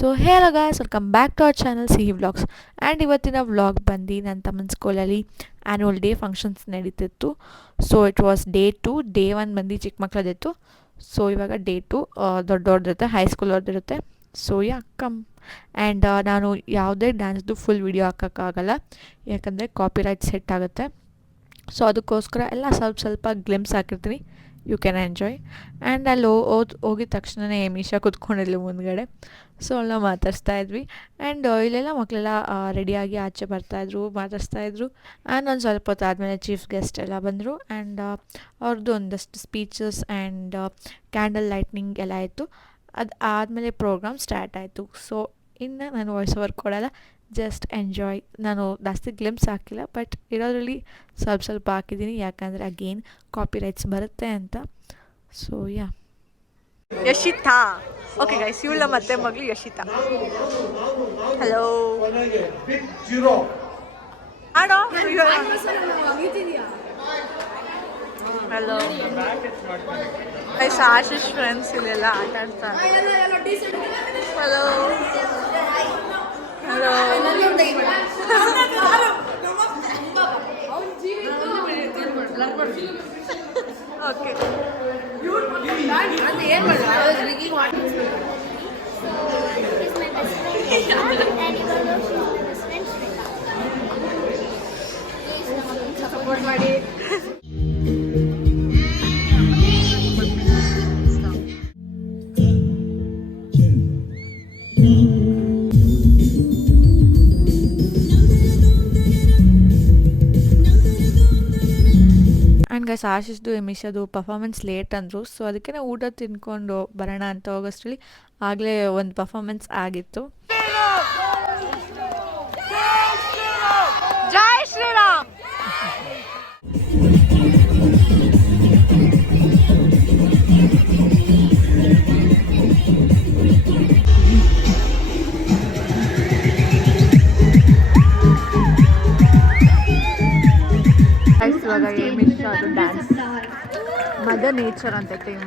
So hello guys, welcome back to our channel Sihi vlogs. And ಇವತ್ತಿನ vlog ಬಂದು ನನ್ನ ತಮ್ಮನ ಸ್ಕೂಲಲ್ಲಿ ಆ್ಯನ್ಯುವಲ್ ಡೇ ಫಂಕ್ಷನ್ಸ್ ನಡೀತಿತ್ತು. So it was day 2. Day 1 ಬಂದು ಚಿಕ್ಕ ಮಕ್ಕಳದಿತ್ತು. ಸೊ ಇವಾಗ ಡೇ 2 ದೊಡ್ಡವ್ರದ್ದಿರುತ್ತೆ, ಹೈಸ್ಕೂಲ್ ಅವ್ರದ್ದಿರುತ್ತೆ. So come. ಆ್ಯಂಡ್ ನಾನು ಯಾವುದೇ ಡ್ಯಾನ್ಸ್ದು ಫುಲ್ ವೀಡಿಯೋ ಹಾಕೋಕ್ಕಾಗಲ್ಲ, ಯಾಕಂದರೆ ಕಾಪಿರೈಟ್ ಸೆಟ್ ಆಗುತ್ತೆ. ಸೊ ಅದಕ್ಕೋಸ್ಕರ ಎಲ್ಲ ಸ್ವಲ್ಪ ಗ್ಲಿಮ್ಸ್ ಹಾಕಿರ್ತೀನಿ, ಯು ಕ್ಯಾನ್ ಎಂಜಾಯ್. ಆ್ಯಂಡ್ ಅಲ್ಲಿ ಹೋಗಿದ ತಕ್ಷಣವೇ ಮೀಶಾ ಕೂತ್ಕೊಂಡಿದ್ಲು ಮುಂದ್ಗಡೆ. ಸೊ ಅವಳನ್ನ ಮಾತಾಡಿಸ್ತಾ ಇದ್ವಿ. ಆ್ಯಂಡ್ ಇಲ್ಲೆಲ್ಲ ಮಕ್ಕಳೆಲ್ಲ ರೆಡಿಯಾಗಿ ಆಚೆ ಬರ್ತಾಯಿದ್ರು, ಮಾತಾಡಿಸ್ತಾಯಿದ್ರು. ಆ್ಯಂಡ್ ಒಂದು ಸ್ವಲ್ಪ ಹೊತ್ತು ಆದಮೇಲೆ ಚೀಫ್ ಗೆಸ್ಟ್ ಎಲ್ಲ ಬಂದರು. ಆ್ಯಂಡ್ ಅವ್ರದ್ದು ಒಂದಷ್ಟು ಸ್ಪೀಚಸ್ ಆ್ಯಂಡ್ ಕ್ಯಾಂಡಲ್ ಲೈಟ್ನಿಂಗ್ ಎಲ್ಲ ಆಯಿತು. ಅದು ಆದಮೇಲೆ ಪ್ರೋಗ್ರಾಮ್ ಸ್ಟಾರ್ಟ್ ಆಯಿತು. ಸೊ ಇನ್ನು ನಾನು ವಾಯ್ಸ್ ಓವರ್ ಕೊಡೋಲ್ಲ, ಜಸ್ಟ್ ಎಂಜಾಯ್. ನಾನು ಜಾಸ್ತಿ ಗ್ಲಿಮ್ಸ್ ಹಾಕಿಲ್ಲ, ಬಟ್ ಇರೋದ್ರಲ್ಲಿ ಸ್ವಲ್ಪ ಹಾಕಿದ್ದೀನಿ, ಯಾಕಂದರೆ ಅಗೇನ್ ಕಾಪಿರೈಟ್ಸ್ ಬರುತ್ತೆ ಅಂತ. ಸೊ ಯಶಿತಾ, ಓಕೆ ಗೈಸ್, ಇವಳ ಮತ್ತೆ ಮಗಳು ಯಶಿತಾ. ಹಲೋ ಆಡೋ. ಹಲೋ ಗೈಸ್, ಆಶೀಶ್ ಫ್ರೆಂಡ್ಸ್ ಇಲ್ಲೆಲ್ಲ ಆಟ ಆಡ್ತಾರೆ. Hello hello. ಓಕೆ, ಸಪೋರ್ಟ್ ಮಾಡಿ. ಆ್ಯಂಡ್ ಗೈಸ್, ಆಶಿಷ್ದು ಎಮಿಷದು ಪರ್ಫಾರ್ಮೆನ್ಸ್ ಲೇಟ್ ಅಂದರು. ಸೊ ಅದಕ್ಕೆ ಊಟ ತಿನ್ಕೊಂಡು ಬರೋಣ ಅಂತ ಹೋಗೋಷ್ಟರಲ್ಲಿ ಆಗಲೇ ಒಂದು ಪರ್ಫಾರ್ಮೆನ್ಸ್ ಆಗಿತ್ತು. ಜೈ ಶ್ರೀರಾಮ್. ಇವಾಗ ಏಮಿಷ್ಟ ಅದು ಡ್ಯಾನ್ಸ್ ಮದರ್ ನೇಚರ್ ಅಂತ ಟೀಮ್.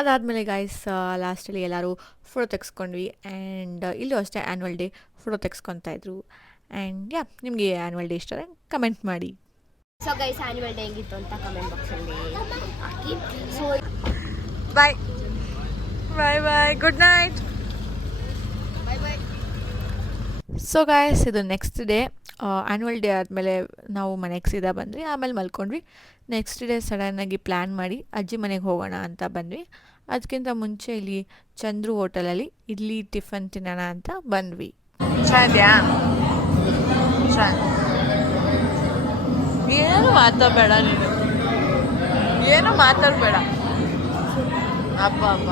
ಅದಾದಮೇಲೆ ಗೈಸ್ ಲಾಸ್ಟಲ್ಲಿ ಎಲ್ಲರೂ ಫೋಟೋ ತೆಗೆಸ್ಕೊಂಡ್ವಿ. ಆ್ಯಂಡ್ ಇಲ್ಲೂ ಅಷ್ಟೇ ಆ್ಯನ್ಯುವಲ್ ಡೇ ಫೋಟೋ ತೆಗೆಸ್ಕೊತಾಯಿದ್ರು. ಆ್ಯಂಡ್ ನಿಮಗೆ ಆ್ಯನ್ಯುವಲ್ ಡೇ ಇಷ್ಟ ಕಮೆಂಟ್ ಮಾಡಿ. ಸೊ ಗೈಸ್ ಆ್ಯನ್ಯುವಲ್ ಡೇ ಹೆಂಗಿತ್ತು ಅಂತ ಕಮೆಂಟ್ ಬಾಕ್ಸಲ್ಲಿ ಹಾಕಿ. ಸೊ ಬಾಯ್ ಬಾಯ್ ಬಾಯ್, ಗುಡ್ ನೈಟ್. ಬಾಯ್ ಬಾಯ್. ಸೊ ಗಾಯ್ಸ್ ಇದು ನೆಕ್ಸ್ಟ್ ಡೇ ಆ್ಯನ್ಯುವಲ್ ಡೇ ಆದಮೇಲೆ ನಾವು ಮನೆಗೆ ಸೀದಾ ಬಂದ್ವಿ. ಆಮೇಲೆ ಮಲ್ಕೊಂಡ್ವಿ. ನೆಕ್ಸ್ಟ್ ಡೇ ಸಡನ್ನಾಗಿ ಪ್ಲ್ಯಾನ್ ಮಾಡಿ ಅಜ್ಜಿ ಮನೆಗೆ ಹೋಗೋಣ ಅಂತ ಬಂದ್ವಿ. ಅದಕ್ಕಿಂತ ಮುಂಚೆ ಇಲ್ಲಿ ಚಂದ್ರು ಹೋಟೆಲಲ್ಲಿ ಇಡ್ಲಿ ಟಿಫನ್ ತಿನ್ನೋಣ ಅಂತ ಬಂದ್ವಿ. ಚೆನ್ನಾಗಿದೆಯಾ? ಏನು ಮಾತಾಡಬೇಡ ನೀನು, ಏನು ಮಾತಾಡಬೇಡ. ಅಪ್ಪ ಅಪ್ಪ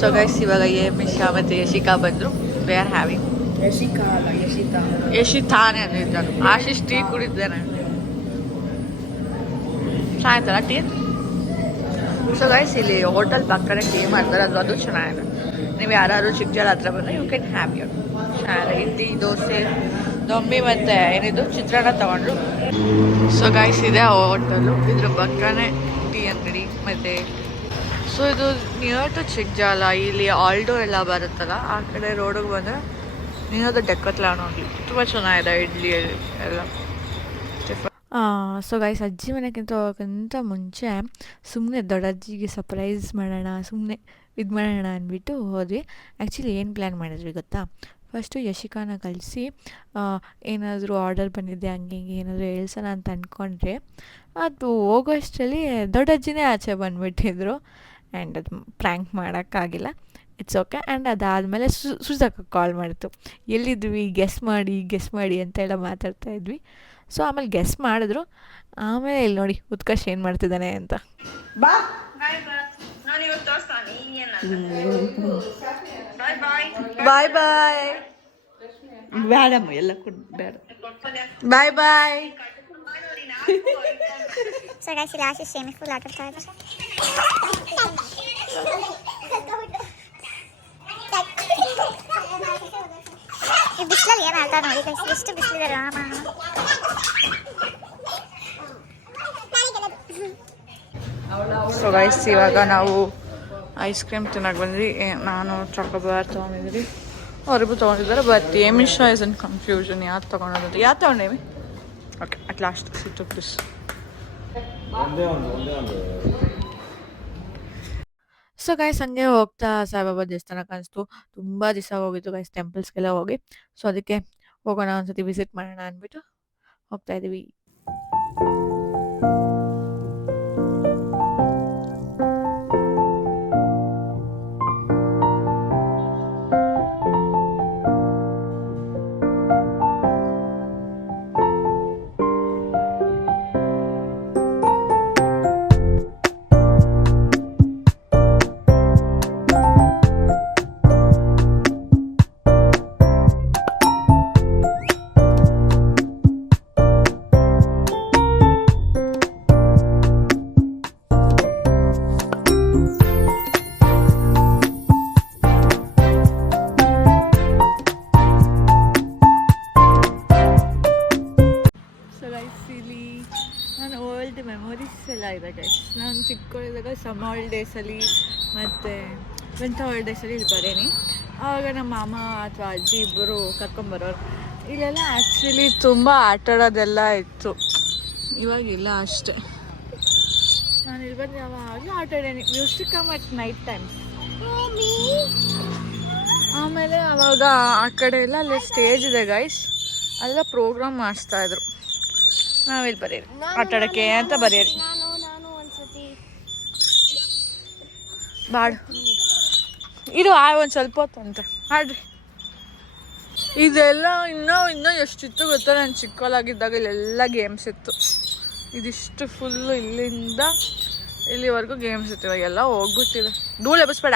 ಸೊ ಗೈಸ್ ಇವಾಗ ಮಿಶಾ ಮತ್ತು ಯಶಿಕಾ ಬಂದರು. ದೇ ಆರ್ ಹ್ಯಾವಿಂಗ್ ಯಶಿತಾನೆ ಅಂದಿದ್ದಾನೆ. ಆಶೀಶ್ ಟೀ ಕುಡಿದ್ದಾನೆ. ಚೆನ್ನಾಯ್ತಲ್ಲ ಟೀ? ಸೊ ಗೈಸ್ ಇಲ್ಲಿ ಹೋಟೆಲ್ ಪಕ್ಕನೆ ಟೀ ಮಾಡ್ತಾರೆ, ಅದು ಚೆನ್ನಾಗಿದೆ. ನೀವು ಯಾರು ಚಿಕ್ಕಜಾಳ ಹತ್ರ ಬಂದರೆ ಯು ಕ್ಯಾನ್ ಹ್ಯಾವ್ ಯೂರ್ ಚೆನ್ನಾಗಿದೆ. ಇಡ್ಲಿ ದೋಸೆ ದೊಂಬಿ ಮತ್ತು ಏನಿದು ಚಿತ್ರಾನ್ನ ತೊಗೊಂಡ್ರು. ಸೊ ಗೈಸ್ ಇದೆ ಹೋಟೆಲು, ಇದ್ರ ಪಕ್ಕನೆ ಟೀ ಅಂಗಡಿ. ಮತ್ತು ಸೊ ಇದು ನಿಯರ್ ಟು ಚಿಕ್ಕಜಾಲ. ಇಲ್ಲಿ ಆಲ್ಡೋ ಎಲ್ಲ ಬರುತ್ತಲ್ಲ, ಆ ಕಡೆ ರೋಡಿಗೆ ಬಂದರೆ ನಿಯರ್ ಡೆಕ್ಕತ್ಲಾನ್ ಹೋಗಿ ತುಂಬ ಚೆನ್ನಾಗಿದೆ ಇಡ್ಲಿ ಎಲ್ಲ. ಸೊ ಗೈಸ್ ಅಜ್ಜಿ ಮನೆಗಿಂತ ಹೋಗೋಕ್ಕಿಂತ ಮುಂಚೆ ಸುಮ್ಮನೆ ದೊಡ್ಡಜ್ಜಿಗೆ ಸರ್ಪ್ರೈಸ್ ಮಾಡೋಣ, ಸುಮ್ಮನೆ ಇದು ಮಾಡೋಣ ಅಂದ್ಬಿಟ್ಟು ಹೋದ್ವಿ. ಆ್ಯಕ್ಚುಲಿ ಏನು ಪ್ಲ್ಯಾನ್ ಮಾಡಿದ್ವಿ ಗೊತ್ತಾ? ಫಸ್ಟು ಯಶಿಕಾನ ಕಳಿಸಿ ಏನಾದರೂ ಆರ್ಡರ್ ಬಂದಿದೆ ಹಂಗೆ ಹಿಂಗೆ ಏನಾದರೂ ಹೇಳ್ಸೋಣ ಅಂತ ಅಂದ್ಕೊಂಡ್ರೆ, ಅದು ಹೋಗೋಷ್ಟರಲ್ಲಿ ದೊಡ್ಡಜ್ಜಿನೇ ಆಚೆ ಬಂದುಬಿಟ್ಟಿದ್ರು. ಆ್ಯಂಡ್ ಅದು ಪ್ರ್ಯಾಂಕ್ ಮಾಡೋಕ್ಕಾಗಿಲ್ಲ. It's okay. ಆ್ಯಂಡ್ ಅದಾದಮೇಲೆ ಸುಜಾಕ ಕಾಲ್ ಮಾಡಿತು, ಎಲ್ಲಿದ್ವಿ ಗೆಸ್ ಮಾಡಿ ಅಂತೆಲ್ಲ ಮಾತಾಡ್ತಾಯಿದ್ವಿ. ಸೊ ಆಮೇಲೆ ಗೆಸ್ ಮಾಡಿದ್ರು. ಆಮೇಲೆ ಇಲ್ಲಿ ನೋಡಿ ಉತ್ಕರ್ಷ್ ಏನು ಮಾಡ್ತಿದ್ದಾನೆ ಅಂತ. ಬಾಯ್ ಬಾಯ್ ಬೇಡಮ್ಮ, ಎಲ್ಲ ಬೇಡ. ಬಾಯ್ ಬಾಯ್. ಸೊ ಗೈಸ್ ಇಲ್ಲಿ ಆಶೀಶ್ ಸ್ವಿಮ್ಮಿಂಗ್ ಪೂಲ್ ಆಟ ಆಡ್ತಾ ಇದ್ದಾರೆ. ಈ ಬಿಸಿಲಲ್ಲಿ ಏನು ಆಡ್ತಾ ನೋಡಿ ಗೈಸ್, ಎಷ್ಟು ಬಿಸಿಲಿದೆ ರಾಮ. ಸೊ ಗೈಸ್ ಇವಾಗ ನಾವು ಐಸ್ ಕ್ರೀಮ್ ತಿನ್ನಕ್ಕೆ ಬಂದ್ವಿ. ನಾನು ಚಾಕೋಬಾರ್ ತೊಗೊಂಡಿದ್ವಿ, ಅವರಿಗೂ ತೊಗೊಂಡಿದ್ದಾರೆ. ಬಟ್ ಏಮಿಶಾ ಇಸ್ ಇನ್ ಕನ್ಫ್ಯೂಷನ್ ಯಾವ್ದು ತೊಗೊಳೋದು, ಯಾವ್ದು ತೊಗೊಂಡೇವಿ. ಓಕೆ ಅಟ್ ಲಾಸ್ಟ್ ಸಿಟ್ಟು ಪ್ಲೀಸ್. ಸೊ ಗೈಸ್ ಹಂಗೆ ಹೋಗ್ತಾ ಸಾಯಿಬಾಬಾ ದೇವಸ್ಥಾನಕ್ಕೆ ಅನಿಸ್ತು. ತುಂಬ ದಿವಸ ಹೋಗಿತ್ತು ಗೈಸ್ ಟೆಂಪಲ್ಸ್ಗೆಲ್ಲ ಹೋಗಿ. ಸೊ ಅದಕ್ಕೆ ಹೋಗೋಣ ಒಂದ್ಸತಿ ವಿಸಿಟ್ ಮಾಡೋಣ ಅಂದ್ಬಿಟ್ಟು ಹೋಗ್ತಾ ಇದ್ದೀವಿ. ಮೆಮೊರೀಸ್ ಎಲ್ಲ ಇದೆ ಗೈಸ್. ನಾನು ಚಿಕ್ಕವಳಿದ್ದಾಗ ಸಮ್ಮರ್ ಹಾಲಿಡೇಸಲ್ಲಿ ಮತ್ತು ವಿಂಟರ್ ಹಾಲಿಡೇಸಲ್ಲಿ ಇಲ್ಲಿ ಬರೀನಿ. ಆವಾಗ ನಮ್ಮ ಮಾಮ ಅಥವಾ ಅಜ್ಜಿ ಇಬ್ಬರು ಕರ್ಕೊಂಬರೋರು. ಇಲ್ಲೆಲ್ಲ ಆ್ಯಕ್ಚುಲಿ ತುಂಬ ಆಟಾಡೋದೆಲ್ಲ ಇತ್ತು, ಇವಾಗಿಲ್ಲ ಅಷ್ಟೆ. ನಾನು ಇಲ್ಲಿ ಬಂದು ಯಾವಾಗಲೂ ಆಟಾಡೇನಿ. Music come at night time. ಆಮೇಲೆ ಆವಾಗ ಆ ಕಡೆ ಎಲ್ಲ ಅಲ್ಲಿ ಸ್ಟೇಜ್ ಇದೆ ಗೈಸ್, ಅಲ್ಲ ಪ್ರೋಗ್ರಾಮ್ ಮಾಡಿಸ್ತಾಯಿದ್ರು. ನಾವಿಲ್ಲಿ ಬರೀರಿ ಆಟಾಡೋಕ್ಕೆ ಅಂತ ಬರೀರಿ. ಬಾಡು ಇದು ಒಂದು ಸ್ವಲ್ಪ ಹೊತ್ತು ಅಂತ ಆಡ್ರಿ. ಇದೆಲ್ಲ ಇನ್ನೂ ಎಷ್ಟಿತ್ತು ಗೊತ್ತಾ, ನಾನು ಚಿಕ್ಕವಳಾಗಿದ್ದಾಗ ಇಲ್ಲೆಲ್ಲ ಗೇಮ್ಸ್ ಇತ್ತು. ಇದಿಷ್ಟು ಫುಲ್ಲು ಇಲ್ಲಿಂದ ಇಲ್ಲಿವರೆಗೂ ಗೇಮ್ಸ್ ಇತ್ತು. ಇವಾಗೆಲ್ಲ ಹೋಗ್ಬಿಟ್ಟಿದೆ. ಧೂಳು ಎಬ್ಬಿಸ್ಬೇಡ.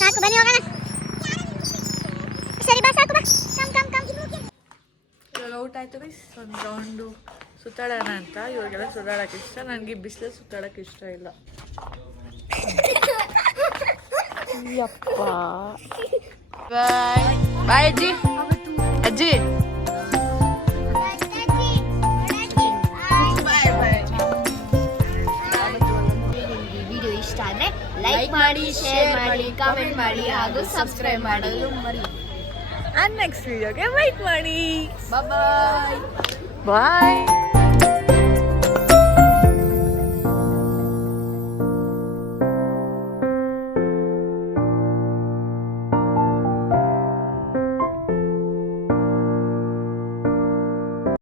ಸಾಕು ಬನ್ನಿ ಹೋಗೋಣ. ಸರಿ ಬಾ ಸಾಕು ಬಾ. ಇವಾಗ ಔಟ್ ಆಯ್ತು ಬೈ. ಒಂದು ರೌಂಡು ಸುತ್ತಾಡೋಣ ಅಂತ. ಇವಾಗೆಲ್ಲ ಸುತ್ತಾಡೋಕೆ ಇಷ್ಟ, ನನಗೆ ಬಿಸಿಲಲ್ಲಿ ಸುತ್ತಾಡೋಕೆ ಇಷ್ಟ ಇಲ್ಲ. ಯಪ್ಪ ಬಾಯ್ ಬಾಯ್ ಅಜ್ಜಿ ಅಜ್ಜಿ ವಿಡಿಯೋ ಇಷ್ಟ ಆದ್ರೆ ಲೈಕ್ ಮಾಡಿ, ಶೇರ್ ಮಾಡಿ, ಕಾಮೆಂಟ್ ಮಾಡಿ ಹಾಗೂ ಸಬ್ಸ್ಕ್ರೈಬ್ ಮಾಡಿ. ನೆಕ್ಸ್ಟ್ ವಿಡಿಯೋಗೆ ವೈಟ್ ಮಾಡಿ. ಬಾಯ್. ಬಾಯ್.